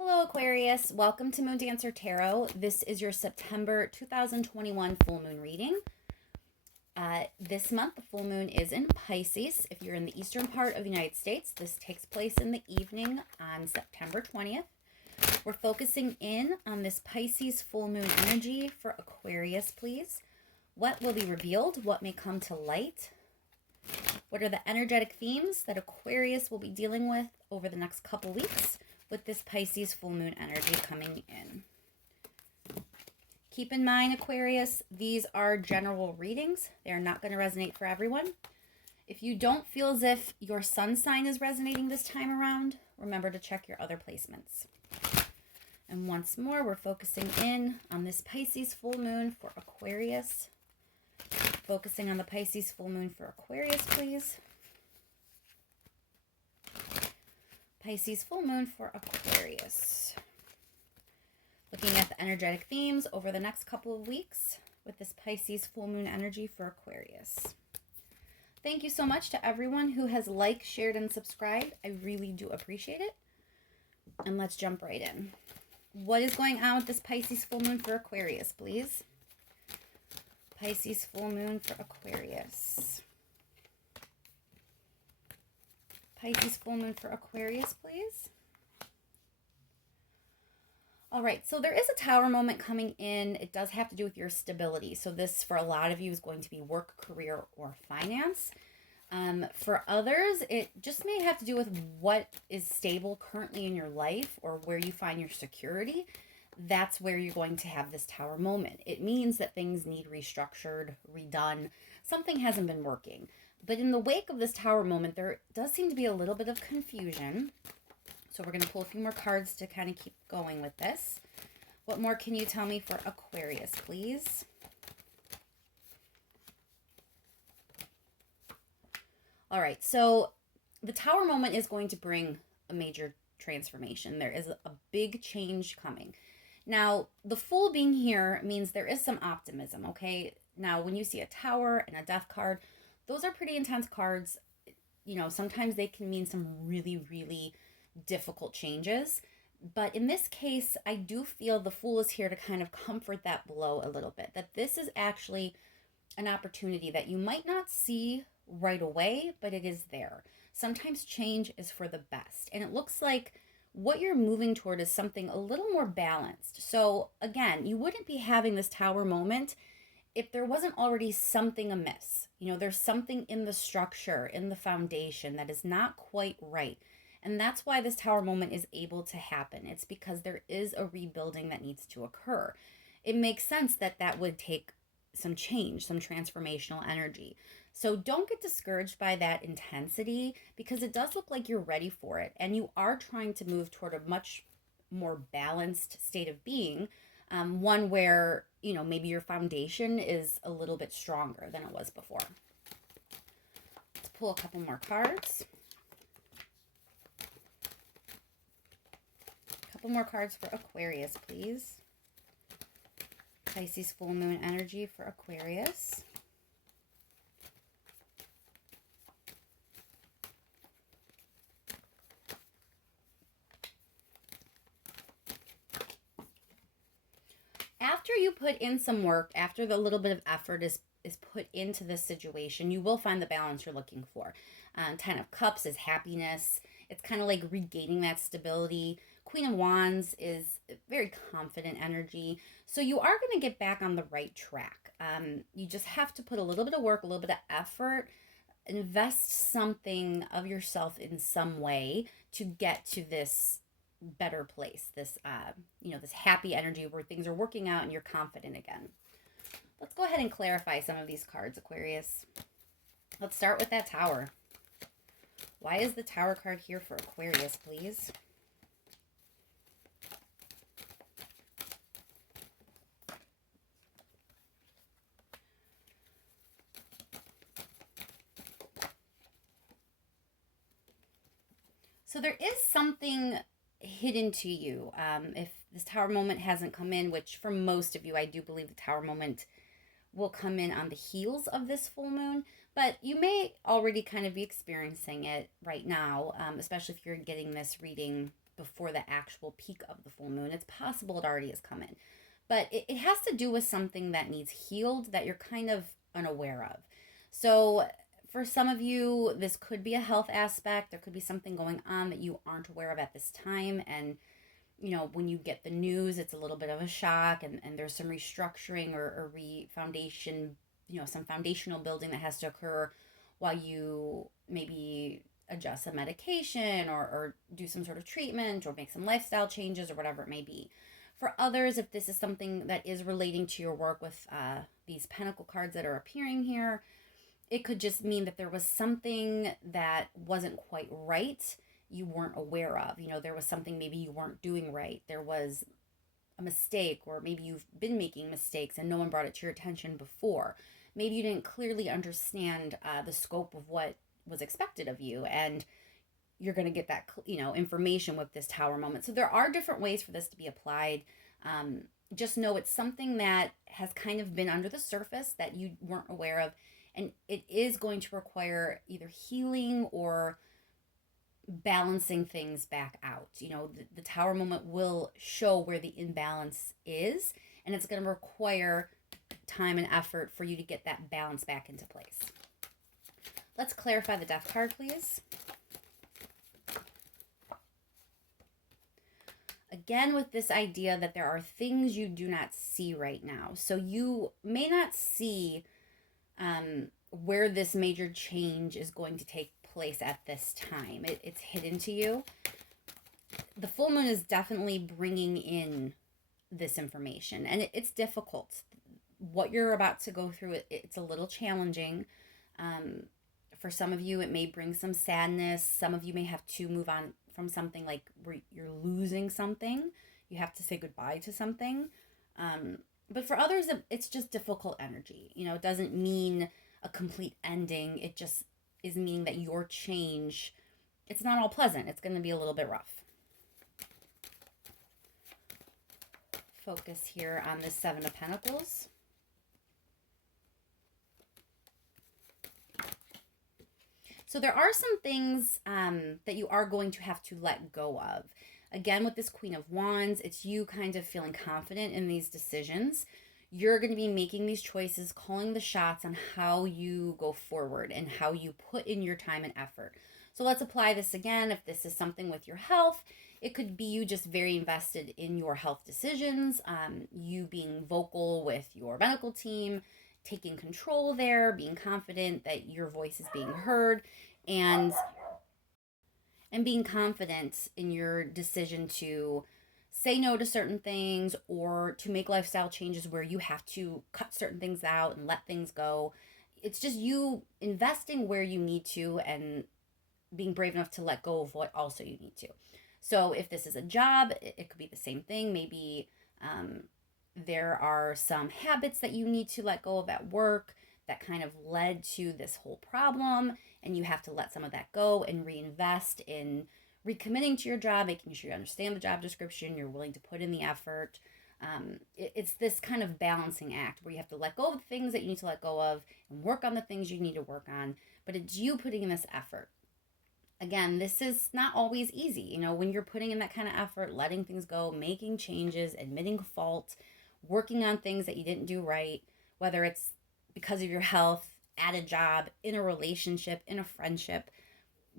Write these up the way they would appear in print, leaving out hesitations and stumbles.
Hello, Aquarius. Welcome to Moon Dancer Tarot. This is your September 2021 full moon reading. This month, the full moon is in Pisces. If you're in the eastern part of the United States, this takes place in the evening on September 20th. We're focusing in on this Pisces full moon energy for Aquarius, please. What will be revealed? What may come to light? What are the energetic themes that Aquarius will be dealing with over the next couple weeks with this Pisces full moon energy coming in? Keep in mind, Aquarius, these are general readings. They are not going to resonate for everyone. If you don't feel as if your sun sign is resonating this time around, remember to check your other placements. And once more, we're focusing in on this Pisces full moon for Aquarius. Focusing on the Pisces full moon for Aquarius, please. Pisces full moon for Aquarius. Looking at the energetic themes over the next couple of weeks with this Pisces full moon energy for Aquarius. Thank you so much to everyone who has liked, shared, and subscribed. I really do appreciate it. And let's jump right in. What is going on with this Pisces full moon for Aquarius, please? Pisces full moon for Aquarius. Pisces full moon for Aquarius, please. All right, so there is a tower moment coming in. It does have to do with your stability. So this, for a lot of you, is going to be work, career, or finance. For others, it just may have to do with what is stable currently in your life or where you find your security. That's where you're going to have this tower moment. It means that things need restructured, redone. Something hasn't been working. But in the wake of this tower moment, there does seem to be a little bit of confusion. So we're going to pull a few more cards to kind of keep going with this. What more can you tell me for Aquarius, please? All right, so the tower moment is going to bring a major transformation. There is a big change coming. Now, the Fool being here means there is some optimism, okay? Now, when you see a tower and a death card, those are pretty intense cards. You know, sometimes they can mean some really, really difficult changes. But in this case, I do feel the Fool is here to kind of comfort that blow a little bit. That this is actually an opportunity that you might not see right away, but it is there. Sometimes change is for the best. And it looks like what you're moving toward is something a little more balanced. So again, you wouldn't be having this tower moment if there wasn't already something amiss. You know, there's something in the structure, in the foundation that is not quite right. And that's why this tower moment is able to happen. It's because there is a rebuilding that needs to occur. It makes sense that that would take some change, some transformational energy. So don't get discouraged by that intensity because it does look like you're ready for it. And you are trying to move toward a much more balanced state of being. One where, you know, maybe your foundation is a little bit stronger than it was before. Let's pull a couple more cards. A couple more cards for Aquarius, please. Pisces full moon energy for Aquarius. After you put in some work, after the little bit of effort is put into this situation, you will find the balance you're looking for. Ten of Cups is happiness. It's kind of like regaining that stability. Queen of Wands is very confident energy. So you are going to get back on the right track. You just have to put a little bit of work, a little bit of effort, invest something of yourself in some way to get to this better place, this this happy energy where things are working out and you're confident again. Let's go ahead and clarify some of these cards, Aquarius. Let's start with that tower. Why is the tower card here for Aquarius, please? So there is something hidden to you. If this tower moment hasn't come in, which for most of you, I do believe the tower moment will come in on the heels of this full moon, but you may already kind of be experiencing it right now, especially if you're getting this reading before the actual peak of the full moon. It's possible it already has come in. But it has to do with something that needs healed that you're kind of unaware of. So for some of you, this could be a health aspect. There could be something going on that you aren't aware of at this time. And, when you get the news, it's a little bit of a shock, and there's some restructuring or foundation, some foundational building that has to occur while you maybe adjust a medication or do some sort of treatment or make some lifestyle changes or whatever it may be. For others, if this is something that is relating to your work with these pentacle cards that are appearing here, it could just mean that there was something that wasn't quite right, you weren't aware of. There was something maybe you weren't doing right. There was a mistake, or maybe you've been making mistakes and no one brought it to your attention before. Maybe you didn't clearly understand the scope of what was expected of you, and you're going to get that information with this Tower moment. So there are different ways for this to be applied. Just know it's something that has kind of been under the surface that you weren't aware of, and it is going to require either healing or balancing things back out. The Tower moment will show where the imbalance is, and it's going to require time and effort for you to get that balance back into place. Let's clarify the Death card, please. Again, with this idea that there are things you do not see right now. So you may not see where this major change is going to take place at this time. It's hidden to you. The full moon is definitely bringing in this information, and it's difficult. What you're about to go through, it's a little challenging. For some of you, it may bring some sadness. Some of you may have to move on from something, like where you're losing something. You have to say goodbye to something. But for others, it's just difficult energy. It doesn't mean a complete ending. It just is meaning that your change, it's not all pleasant. It's going to be a little bit rough. Focus here on the Seven of Pentacles. So there are some things that you are going to have to let go of. Again, with this Queen of Wands, it's you kind of feeling confident in these decisions. You're going to be making these choices, calling the shots on how you go forward and how you put in your time and effort. So let's apply this again. If this is something with your health, it could be you just very invested in your health decisions, you being vocal with your medical team, taking control there, being confident that your voice is being heard, and being confident in your decision to say no to certain things or to make lifestyle changes where you have to cut certain things out and let things go. It's just you investing where you need to and being brave enough to let go of what also you need to. So if this is a job, it could be the same thing. Maybe there are some habits that you need to let go of at work that kind of led to this whole problem, and you have to let some of that go and reinvest in recommitting to your job, making sure you understand the job description, you're willing to put in the effort. It's this kind of balancing act where you have to let go of the things that you need to let go of and work on the things you need to work on, but it's you putting in this effort. Again, this is not always easy. When you're putting in that kind of effort, letting things go, making changes, admitting fault, working on things that you didn't do right, whether it's because of your health, at a job, in a relationship, in a friendship,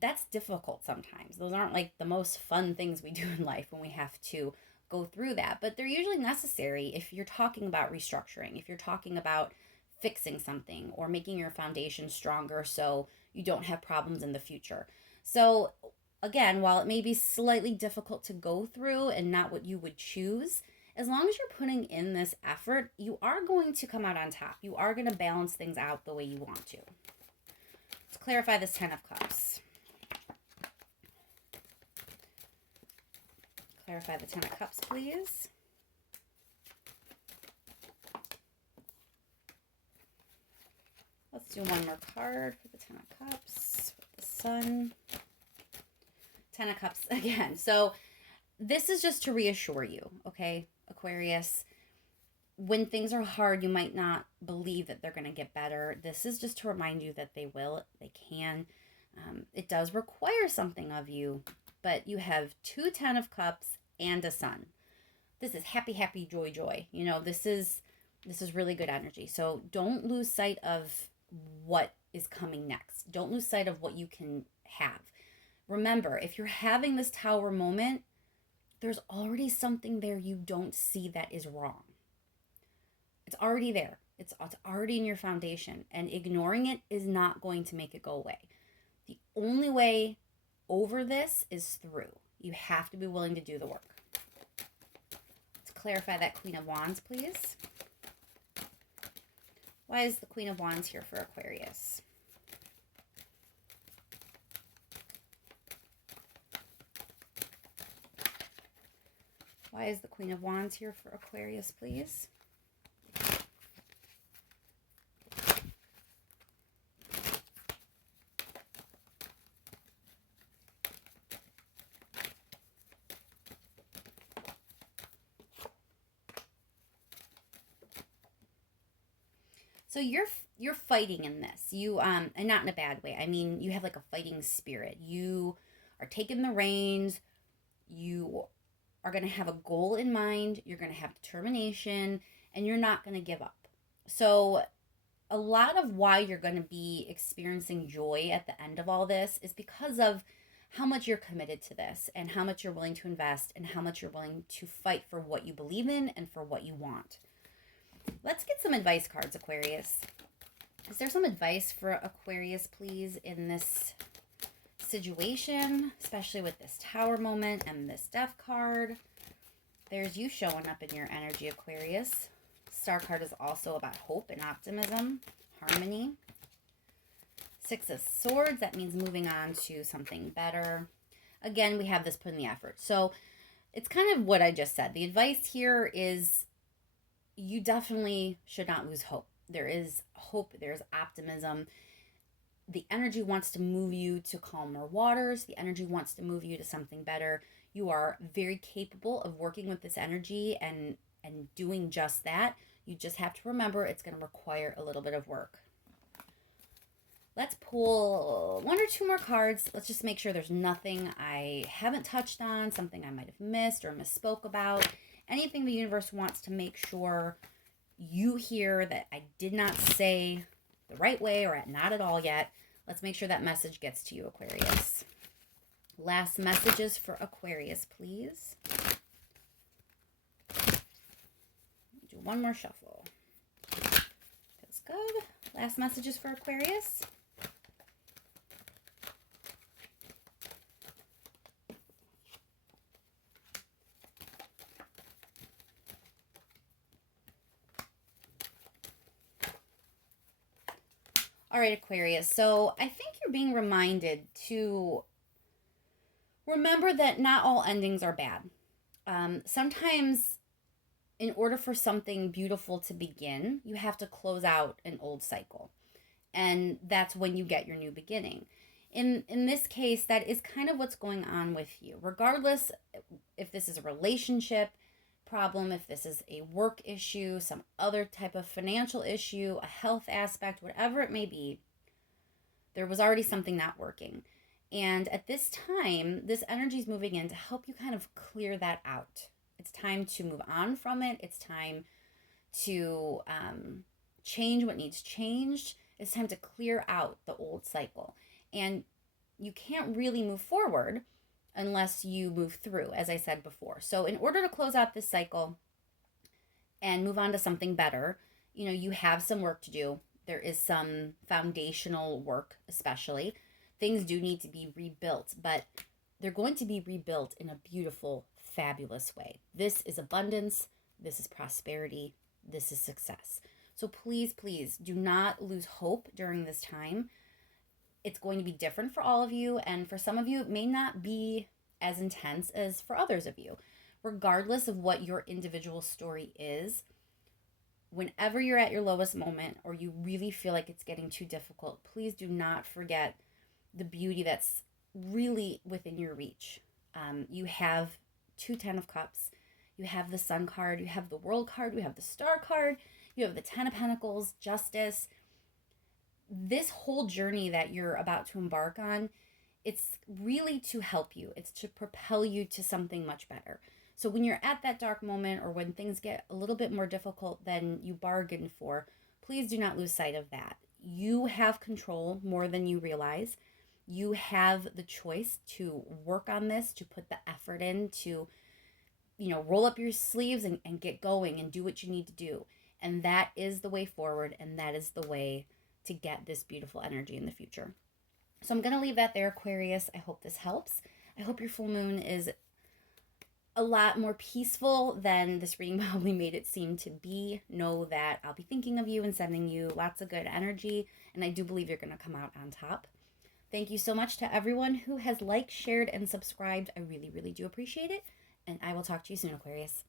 that's difficult sometimes. Those aren't like the most fun things we do in life when we have to go through that, but they're usually necessary if you're talking about restructuring, if you're talking about fixing something or making your foundation stronger so you don't have problems in the future. So again, while it may be slightly difficult to go through and not what you would choose, as long as you're putting in this effort, you are going to come out on top. You are going to balance things out the way you want to. Let's clarify this Ten of Cups. Clarify the Ten of Cups, please. Let's do one more card for the Ten of Cups with the Sun. Ten of Cups again. So this is just to reassure you, okay, Aquarius? When things are hard, you might not believe that they're going to get better. This is just to remind you that they will, they can. It does require something of you but you have two Ten of Cups and a Sun. This is happy, happy, joy, joy. You know, this is really good energy. So don't lose sight of what is coming next. Don't lose sight of what you can have. Remember, if you're having this Tower moment, there's already something there you don't see that is wrong. It's already there. It's already in your foundation, and ignoring it is not going to make it go away. The only way over this is through. You have to be willing to do the work. Let's clarify that Queen of Wands, please. Why is the Queen of Wands here for Aquarius? Why is the Queen of Wands here for Aquarius, please? So you're fighting in this. You and not in a bad way. I mean, you have like a fighting spirit. You are taking the reins. You are going to have a goal in mind. You're going to have determination, and you're not going to give up. So a lot of why you're going to be experiencing joy at the end of all this is because of how much you're committed to this and how much you're willing to invest and how much you're willing to fight for what you believe in and for what you want. Let's get some advice cards, Aquarius. Is there some advice for Aquarius, please, in this situation, especially with this Tower moment and this Death card? There's you showing up in your energy, Aquarius. Star card is also about hope and optimism, harmony. Six of Swords, that means moving on to something better. Again, we have this put in the effort. So it's kind of what I just said. The advice here is you definitely should not lose hope. There is hope. There's optimism. The energy wants to move you to calmer waters. The energy wants to move you to something better. You are very capable of working with this energy and doing just that. You just have to remember it's going to require a little bit of work. Let's pull one or two more cards. Let's just make sure there's nothing I haven't touched on, something I might have missed or misspoke about. Anything the universe wants to make sure you hear that I did not say the right way or not at all yet. Let's make sure that message gets to you, Aquarius. Last messages for Aquarius, please. Do one more shuffle. Feels good. Last messages for Aquarius. All right, Aquarius. So I think you're being reminded to remember that not all endings are bad. Sometimes in order for something beautiful to begin, you have to close out an old cycle. And that's when you get your new beginning. In this case, that is kind of what's going on with you. Regardless if this is a relationship problem, if this is a work issue, some other type of financial issue, a health aspect, whatever it may be, there was already something not working. And at this time, this energy is moving in to help you kind of clear that out. It's time to move on from it. It's time to change what needs changed. It's time to clear out the old cycle. And you can't really move forward unless you move through, as I said before. So in order to close out this cycle and move on to something better, you have some work to do. There is some foundational work, especially. Things do need to be rebuilt, but they're going to be rebuilt in a beautiful, fabulous way. This is abundance. This is prosperity. This is success. So please, please do not lose hope during this time. It's going to be different for all of you, and for some of you, it may not be as intense as for others of you. Regardless of what your individual story is, whenever you're at your lowest moment or you really feel like it's getting too difficult, please do not forget the beauty that's really within your reach. You have two Ten of Cups. You have the Sun card. You have the World card. You have the Star card. You have the Ten of Pentacles, Justice. This whole journey that you're about to embark on It's really to help you. It's to propel you to something much better. So when you're at that dark moment or when things get a little bit more difficult than you bargained for, please do not lose sight of that. You have control more than you realize. You have the choice to work on this, to put the effort in, to, roll up your sleeves and get going and do what you need to do. And that is the way forward, and that is the way to get this beautiful energy in the future. So I'm going to leave that there, Aquarius. I hope this helps. I hope your full moon is a lot more peaceful than this reading probably made it seem to be. Know that I'll be thinking of you and sending you lots of good energy, and I do believe you're going to come out on top. Thank you so much to everyone who has liked, shared, and subscribed. I really, really do appreciate it, and I will talk to you soon, Aquarius.